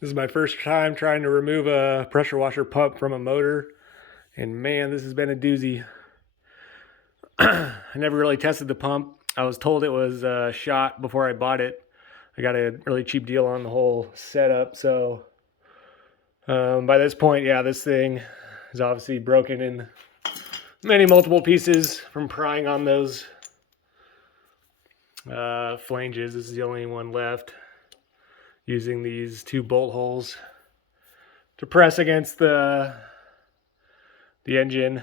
This is my first time trying to remove a pressure washer pump from a motor, and man, this has been a doozy. I never really tested the pump. I was told it was shot before I bought it. I got a really cheap deal on the whole setup, so by this point, yeah, this thing is obviously broken in many multiple pieces from prying on those flanges. This is the only one left, using these two bolt holes to press against the engine.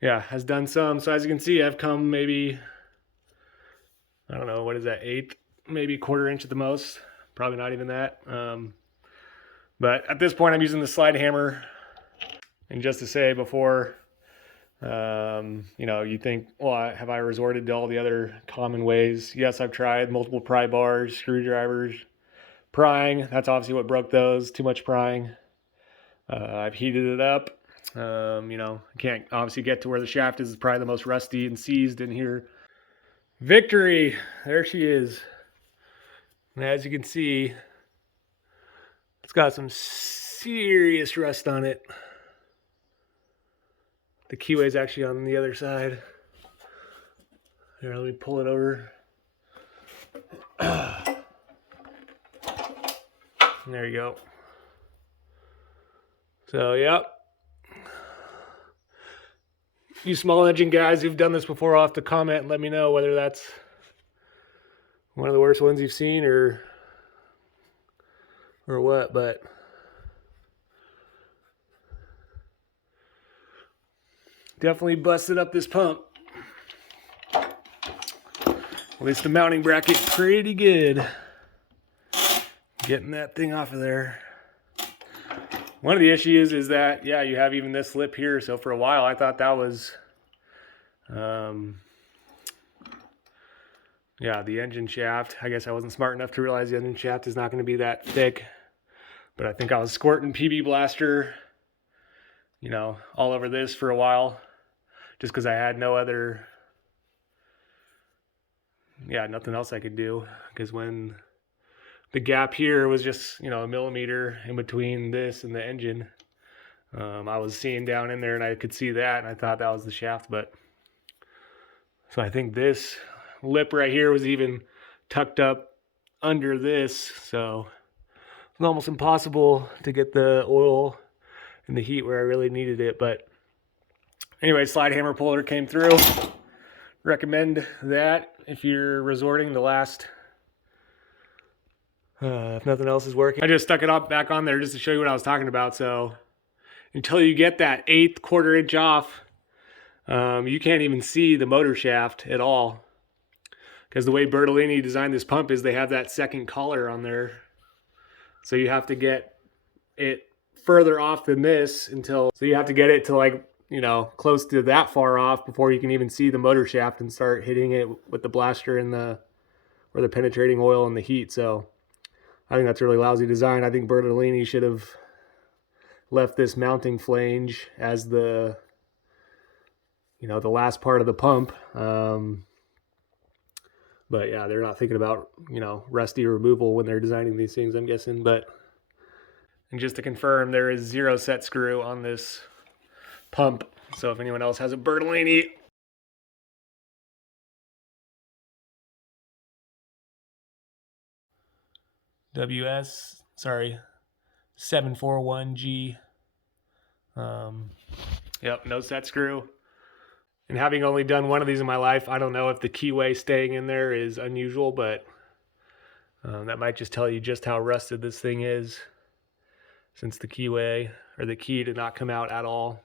Yeah, has done some. So as you can see, I've come maybe, I don't know, what is that, eighth, maybe quarter inch at the most. Probably not even that. But at this point, I'm using the slide hammer. And just to say before, you think, well, have I resorted to all the other common ways? Yes, I've tried multiple pry bars, screwdrivers, prying. That's obviously what broke those, too much prying. I've heated it up. I can't obviously get to where the shaft is probably the most rusty and seized in here. Victory! There she is. And as you can see, it's got some serious rust on it. The keyway is actually on the other side. Here, let me pull it over. There you go. So, yep. You small engine guys who've done this before, I'll have to comment and let me know whether that's one of the worst ones you've seen or what, but definitely busted up this pump. At least the mounting bracket pretty good. Getting that thing off of there. One of the issues is that, yeah, you have even this lip here. So for a while, I thought that was, yeah, the engine shaft. I guess I wasn't smart enough to realize the engine shaft is not going to be that thick. But I think I was squirting PB Blaster, all over this for a while. Just because I had no other, nothing else I could do. Because when the gap here was just, a millimeter in between this and the engine, I was seeing down in there and I could see that, and I thought that was the shaft. But so I think this lip right here was even tucked up under this, so it's almost impossible to get the oil and the heat where I really needed it. But anyway, slide hammer puller came through. Recommend that if you're resorting the last, if nothing else is working. I just stuck it up back on there just to show you what I was talking about. So until you get that eighth quarter inch off, you can't even see the motor shaft at all. Because the way Bertolini designed this pump is they have that second collar on there. So you have to get it further off than this so you have to get it to like, close to that far off before you can even see the motor shaft and start hitting it with the blaster and the penetrating oil and the heat. So I think that's a really lousy design. I think Bertolini should have left this mounting flange as the last part of the pump. But yeah, they're not thinking about, rusty removal when they're designing these things, I'm guessing. And just to confirm, there is 0 set screw on this pump. So if anyone else has a Bertolini WS741G, yep, no set screw. And having only done one of these in my life, I don't know if the keyway staying in there is unusual, but that might just tell you just how rusted this thing is, since the keyway or the key did not come out at all.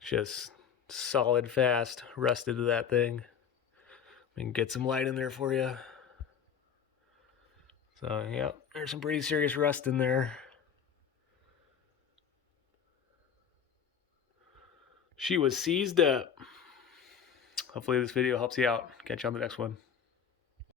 Just solid fast rusted to that thing. We can get some light in there for you. So yeah, there's some pretty serious rust in there. She was seized up. Hopefully this video helps you out. Catch you on the next one.